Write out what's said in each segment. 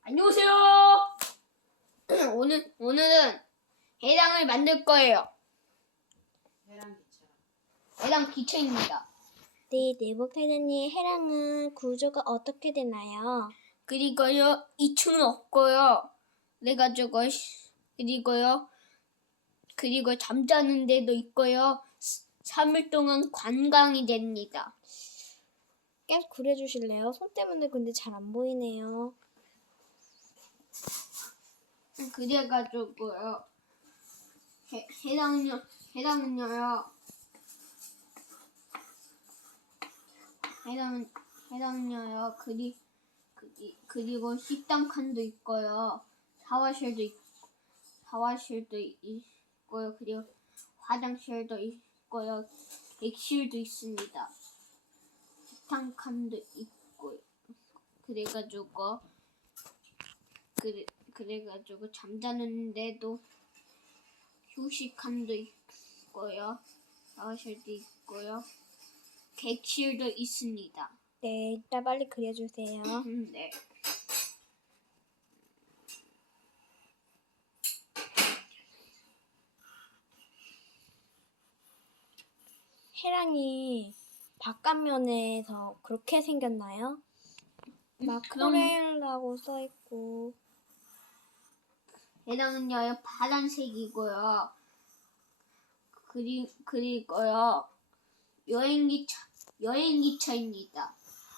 안녕하세요. 오늘은 해당을 만들 거예요. 해당 기체입니다. 네, 내복태자님 해랑은 구조가 어떻게 되나요? 그리고요 2층은 없고요. 그리고 잠자는 데도 있고요. 3일 동안 관광이 됩니다. 계속 그려주실래요? 손 때문에 근데 잘 안 보이네요. 그래가지고요. 해당녀요. 그리고 식당 칸도 있고요. 샤워실도 있고요. 그리고 화장실도 있고요. 객실도 있습니다. 식당 칸도 있고요. 그래가지고 잠자는데도 휴식칸도 있고요. 샤워실도 있고요. 객실도 있습니다. 네, 이따 빨리 그려주세요. 네. 해랑이 바깥면에서 그렇게 생겼나요? 마크렐라고 써있고. 해당은요 파란색이고요. 그리고요 여행기차입니다.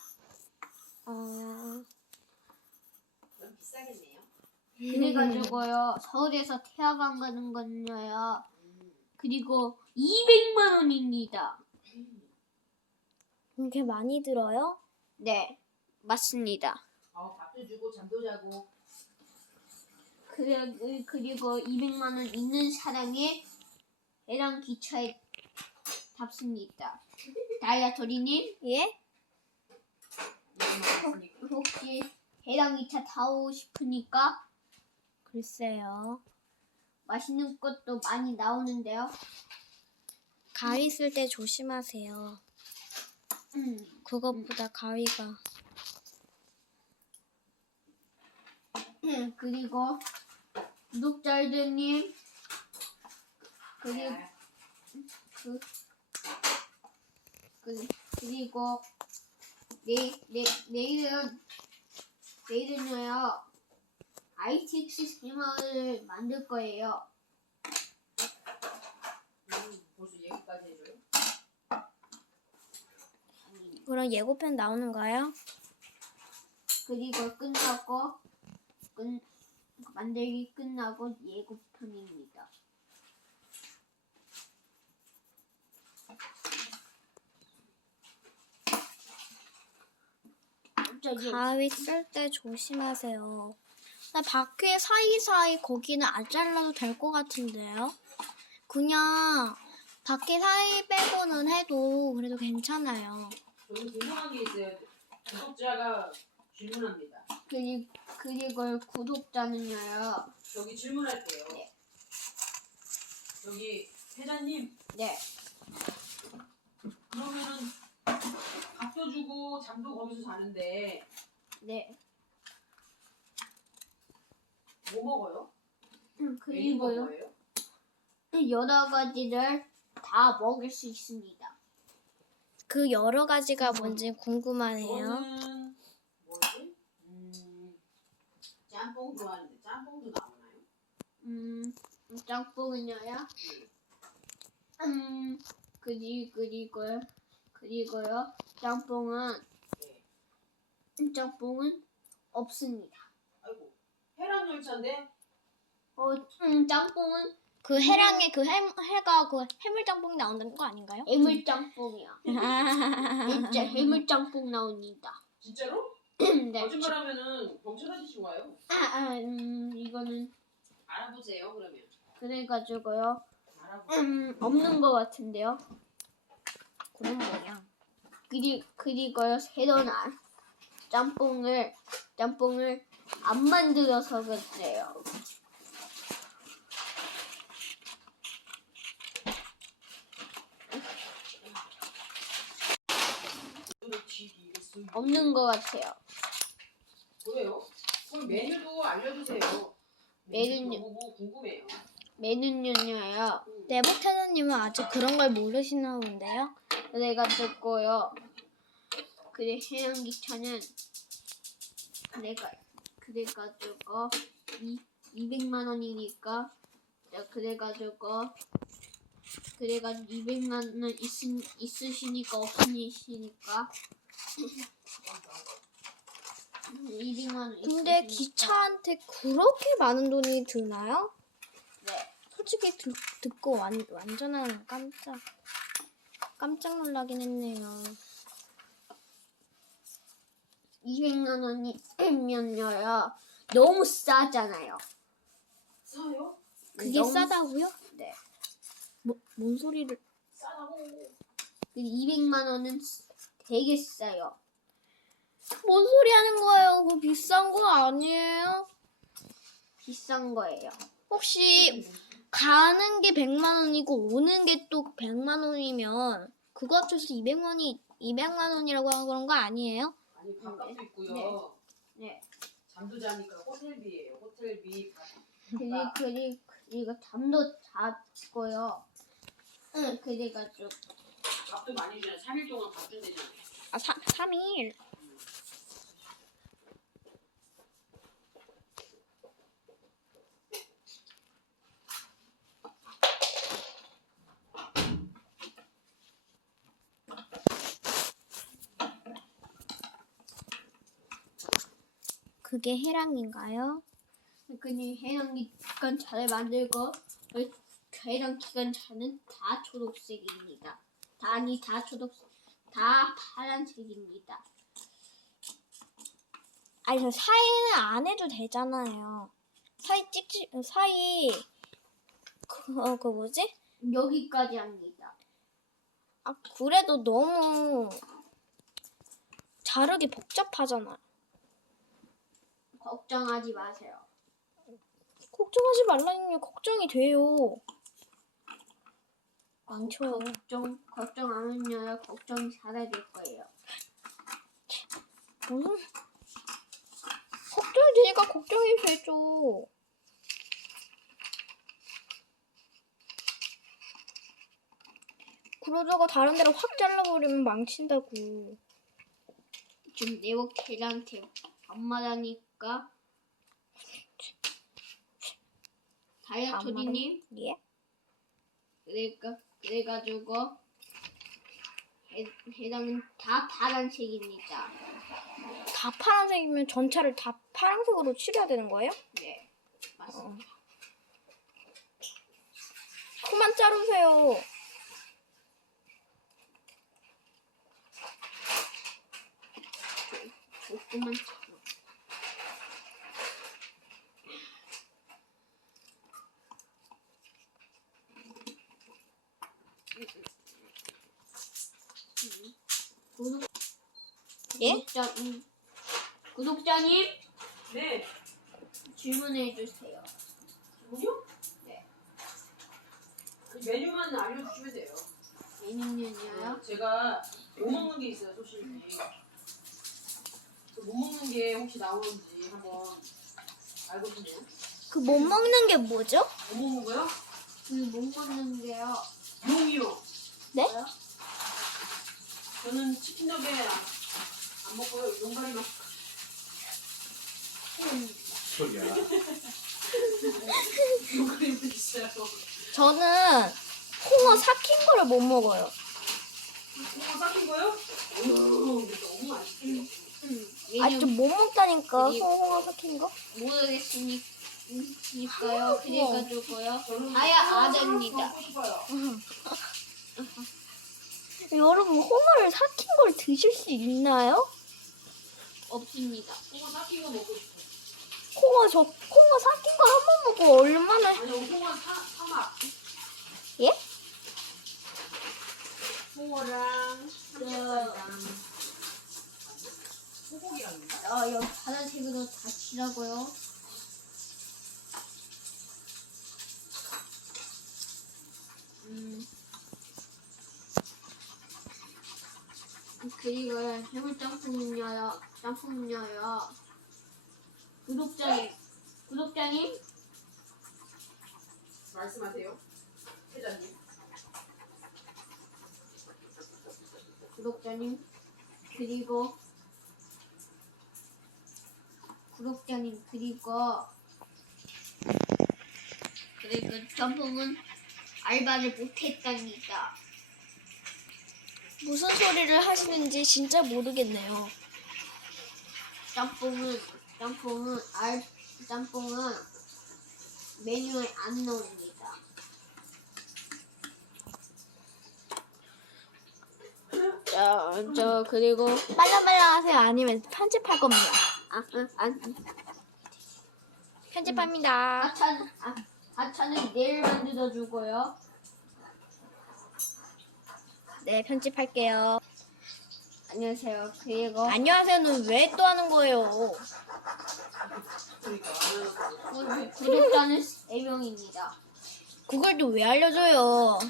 아, 너무 비싸겠네요. 그래가지고요 서울에서 태화강 가는 건요. 그리고 200만 원입니다. 이렇게 많이 들어요? 네, 맞습니다. 밥도 주고 잠도 자고. 그리고 200만 원 있는 사람이 해당 기차에 탑습니다. 다이아토리님, 예? 혹시 해당 기차 타고 싶으니까 글쎄요. 맛있는 것도 많이 나오는데요. 가위 쓸 때 조심하세요. 그것보다 가위가. 그리고 구독자들님, 그리고 내일은요 ITX 스키머를 만들 거예요. 벌써 얘기까지 해줘요? 그럼 예고편 나오는가요? 그리고 만들기 끝나고 예고편입니다. 가위 쓸 때 조심하세요. 나 바퀴 사이사이 거기는 안 잘라도 될 것 같은데요? 그냥 바퀴 사이 빼고는 해도 그래도 괜찮아요. 저는 궁금한 게 있어요. 구독자가 질문합니다. 그리고 구독자는요. 저기 질문할게요. 네. 저기 회장님, 네. 그러면은 밥도 주고 잠도 거기서 자는데 네. 뭐 먹어요? 메뉴가 그리고요. 뭐예요? 여러 가지를 다 먹을 수 있습니다. 그 여러 가지가 뭔지 궁금하네요. 저는 뭐지? 짬뽕 좋아하는데 짬뽕도 나오나요? 짬뽕은요. 그리고요. 짬뽕은 없습니다. 아이고, 해랑 열차인데 짬뽕은 그 해랑에 그 해가 그 해물짬뽕이 나온다는 거 아닌가요? 해물짬뽕이야. 진짜 해물짬뽕 나옵니다. 진짜로? 네. 거짓말하면은 경찰 아저씨 와요. 이거는 알아보세요. 그러면 그래가지고요. 알아보세요. 없는 것 같은데요. 그런 거야. 그리고요 새로운 짬뽕을 안 만들어서 그래요. 없는 것 같아요. 그래요? 그럼 메뉴도 알려주세요. 메뉴. 너무 궁금해요. 메뉴는요. 네버테너님은 아직 그런 걸 모르시나 본데요? 그래가지고요. 그래 해양기차는 그래가지고 200만 원이니까 그래가지고 200만 원 있으시니까 없으시니까 200만 원 근데 있으시니까. 기차한테 그렇게 많은 돈이 드나요? 네. 솔직히 듣고 완전한 깜짝 놀라긴 했네요. 200만 원이면요 너무 싸잖아요. 싸요? 그게 너무 싸다고요? 네. 뭔 소리를? 싸다고. 200만 원은 되게 싸요. 뭔 소리 하는 거예요? 그거 비싼 거 아니에요? 비싼 거예요. 혹시 가는 게 100만 원이고 오는 게 또 100만 원이면 그거 합쳐서 200만 원이라고 하는 그런 거 아니에요? 아니 밥값도 있고요. 네. 잠도 자니까 호텔비예요. 호텔비. 그리고 잠도 잤고요. 응, 그래가지고 밥도 많이 주잖아요. 3일 동안 밥 준대잖아요. 3일. 그게 해랑인가요? 그니 해양기관 차를 만들고 해양기관 차는 다 초록색입니다. 다 파란색입니다. 아니 저 사이는 안 해도 되잖아요. 사이 그 뭐지? 여기까지 합니다. 아 그래도 너무 자르기 복잡하잖아요. 걱정하지 마세요. 걱정하지 말라니요. 걱정이 돼요. 많죠. 걱정 안 하면요 걱정이 사라질 거예요. 무슨 걱정이 되니까 걱정이 되죠. 그러다가 다른 데로 확 잘라버리면 망친다고. 지금 네오케한테 반말하니까 다이아토리님 예? 그래가지고 해당은 다 파란색입니다. 다 파란색이면 전차를 다 파란색으로 칠해야 되는 거예요? 네, 맞습니다. 그만 자르세요. 조금만 예? 구독자님 네. 질문해 주세요. 뭐요? 네. 그 메뉴만 알려주시면 돼요. 메뉴는요. 제가 못 먹는 게 있어요, 소실히. 못 먹는 게 혹시 나오는지 한번 알고 싶네요. 그 못 먹는 게 뭐죠? 못 먹는 거요? 못 먹는 게요. 용이요. 네? 저는 치킨 너겟 안 먹고요. 용가리만. 소리야. 용가리만 있어요. 저는 홍어 삭힌 거를 못 먹어요. 홍어 삭힌 거요? 너무 맛있어요. 아직 좀 못 먹다니까 네. 홍어 삭힌 거? 모르겠으니까요. 그래가지고요. 저는 다야 홍어 아재입니다. 먹고 싶어요. 여러분 홍어를 삭힌 걸 드실 수 있나요? 없습니다. 홍어 삭힌 거 먹고 싶어요. 홍어 삭힌 거 한 번 먹고 얼마나 아니, 홍어 사막. 예? 홍어랑 삼겹살이랑 소고기랑인가? 여기 파란색으로 다 칠하고요. 그리고 해물 짬뽕은요. 구독자님 말씀하세요. 회장님. 구독자님 그리고 점프는 알바를 못했답니다. 무슨 소리를 하시는지 진짜 모르겠네요. 짬뽕은 메뉴에 안 나옵니다. 그리고 빨라빨라 하세요. 아니면 편집할 겁니다. 편집합니다. 하차는 내일 만들어 주고요. 네, 편집할게요. 안녕하세요. 그리고 안녕하세요는 왜 또 하는 거예요? 그러니까 구독자는 3명입니다. 그걸 또 왜 알려줘요?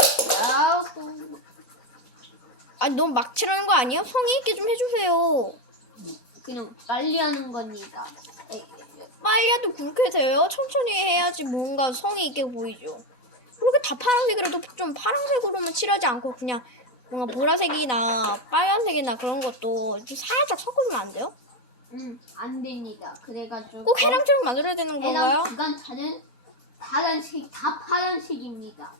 아니, 너무 막 칠하는 거 아니야? 성의 있게 좀 해주세요. 그냥 빨리 하는 겁니다. 빨리 해도 그렇게 돼요? 천천히 해야지 뭔가 성의 있게 보이죠. 그렇게 다 파란색이라도 좀 파란색으로만 칠하지 않고 그냥 뭔가 보라색이나 빨간색이나 그런 것도 좀 살짝 섞어주면 안 돼요? 안 됩니다. 그래가지고 꼭 해랑처럼 만들어야 되는 건가요? 해당 주간차는 다 파란색입니다.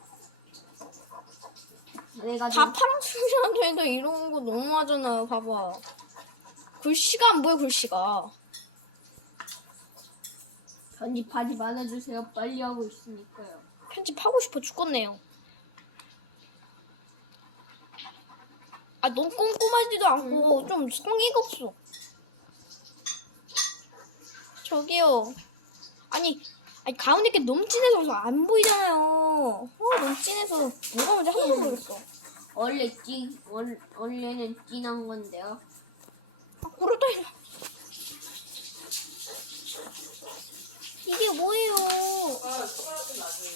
그래가지고 다 파란색이라도 이런 거 너무하잖아요. 봐봐. 글씨가 안 보여, 글씨가. 편집하지 말아주세요. 빨리 하고 있으니까요. 편집하고 싶어 죽겠네요. 아, 너무 꼼꼼하지도 않고 좀 성의가 없어. 저기요. 아니 가운데 게 너무 진해서 안 보이잖아요. 너무 진해서 뭐가 뭔지 하나도 모르겠어. 원래는 진한 건데요. 그러다 이게 뭐예요? 숟가락은 나중에.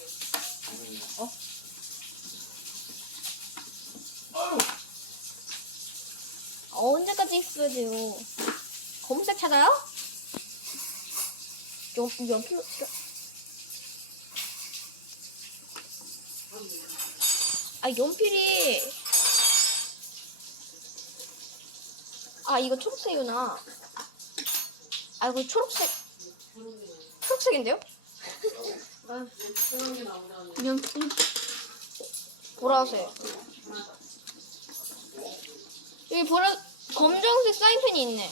언제까지 있어야 돼요? 검은색 찾아요? 연필로 연필이 이거 초록색이구나. 이거 초록색인데요? 그런 게 나오면 그냥 보라색. 여기 검정색 사인펜이 있네.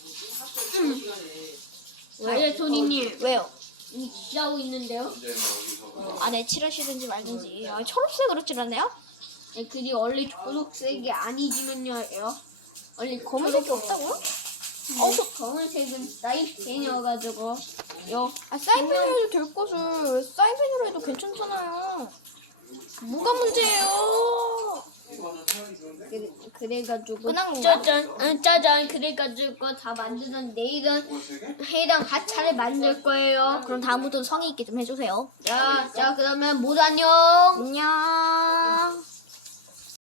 시간에 소리님 왜요? 이미 지하고 있는데요. 네, 칠하시든지 말든지. 초록색으로 칠하네요? 네, 그리고 원래 초록색이 아니지만요. 원래 검은색이 없다고요? 검은색은 사인펜이어가지고 사인펜으로 해도 될 것을 왜 사인펜으로 해도 괜찮잖아요. 뭐가 문제예요? 그래가지고 끝난 건가? 짜잔 그래가지고 다 만드는 내일은 해당 하차를 만들 거예요. 그럼 다음부터는 성의 있게 좀 해주세요. 자 그러면 모두 안녕. 안녕.